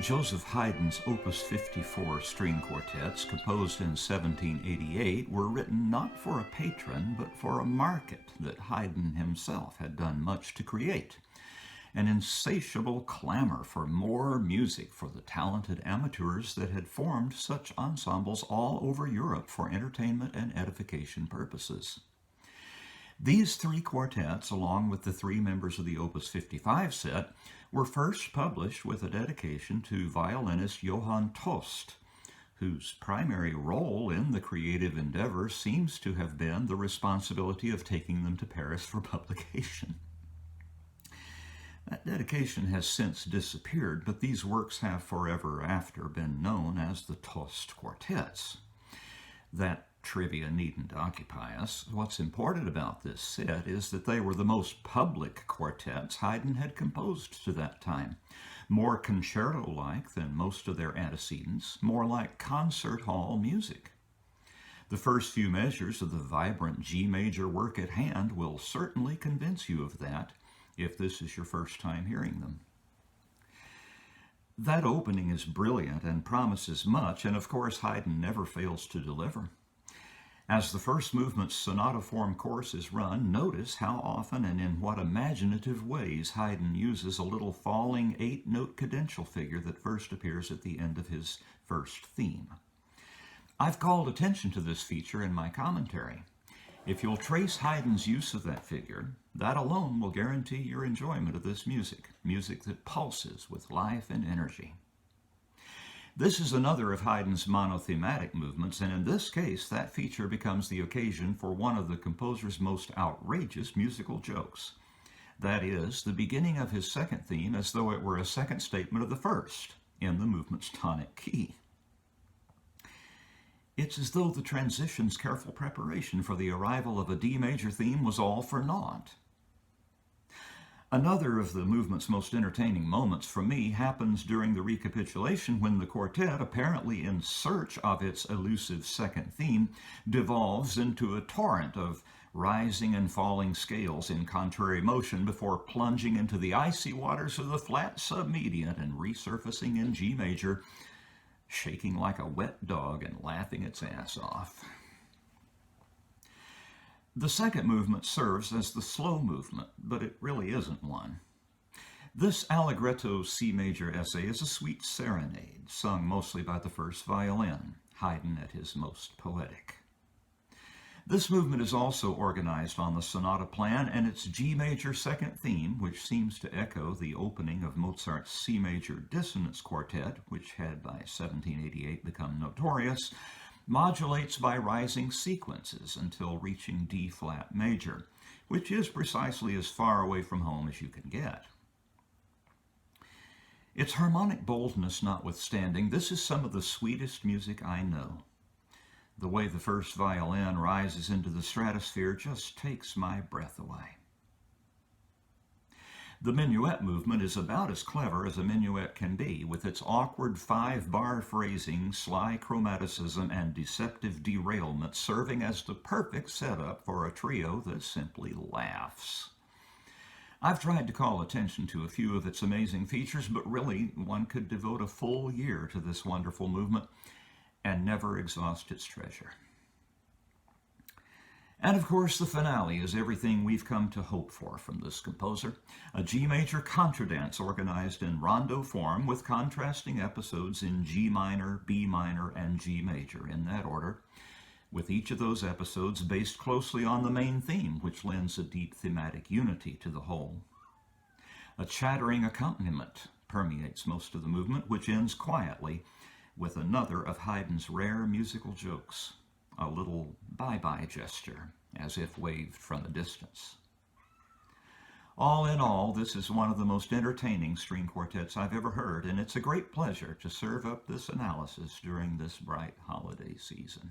Joseph Haydn's Opus 54 string quartets, composed in 1788, were written not for a patron, but for a market that Haydn himself had done much to create. An insatiable clamor for more music for the talented amateurs that had formed such ensembles all over Europe for entertainment and edification purposes. These three quartets, along with the three members of the Opus 55 set, were first published with a dedication to violinist Johann Tost, whose primary role in the creative endeavor seems to have been the responsibility of taking them to Paris for publication. That dedication has since disappeared, but these works have forever after been known as the Tost Quartets. That trivia needn't occupy us. What's important about this set is that they were the most public quartets Haydn had composed to that time, more concerto-like than most of their antecedents, more like concert hall music. The first few measures of the vibrant G major work at hand will certainly convince you of that if this is your first time hearing them. That opening is brilliant and promises much, and of course Haydn never fails to deliver. As the first movement's sonata form course is run, notice how often and in what imaginative ways Haydn uses a little falling 8-note cadential figure that first appears at the end of his first theme. I've called attention to this feature in my commentary. If you'll trace Haydn's use of that figure, that alone will guarantee your enjoyment of this music, music that pulses with life and energy. This is another of Haydn's monothematic movements, and in this case, that feature becomes the occasion for one of the composer's most outrageous musical jokes. That is, the beginning of his second theme as though it were a second statement of the first, in the movement's tonic key. It's as though the transition's careful preparation for the arrival of a D major theme was all for naught. Another of the movement's most entertaining moments for me happens during the recapitulation when the quartet, apparently in search of its elusive second theme, devolves into a torrent of rising and falling scales in contrary motion before plunging into the icy waters of the flat submediant and resurfacing in G major, shaking like a wet dog and laughing its ass off. The second movement serves as the slow movement, but it really isn't one. This allegretto C major essay is a sweet serenade, sung mostly by the first violin, Haydn at his most poetic. This movement is also organized on the sonata plan, and its G major second theme, which seems to echo the opening of Mozart's C major dissonance quartet, which had by 1788 become notorious, modulates by rising sequences until reaching D flat major, which is precisely as far away from home as you can get. Its harmonic boldness notwithstanding, this is some of the sweetest music I know. The way the first violin rises into the stratosphere just takes my breath away. The minuet movement is about as clever as a minuet can be, with its awkward 5-bar phrasing, sly chromaticism, and deceptive derailment serving as the perfect setup for a trio that simply laughs. I've tried to call attention to a few of its amazing features, but really one could devote a full year to this wonderful movement and never exhaust its treasure. And of course, the finale is everything we've come to hope for from this composer, a G major contradance organized in rondo form with contrasting episodes in G minor, B minor, and G major in that order, with each of those episodes based closely on the main theme, which lends a deep thematic unity to the whole. A chattering accompaniment permeates most of the movement, which ends quietly with another of Haydn's rare musical jokes, a little bye-bye gesture, as if waved from a distance. All in all, this is one of the most entertaining string quartets I've ever heard, and it's a great pleasure to serve up this analysis during this bright holiday season.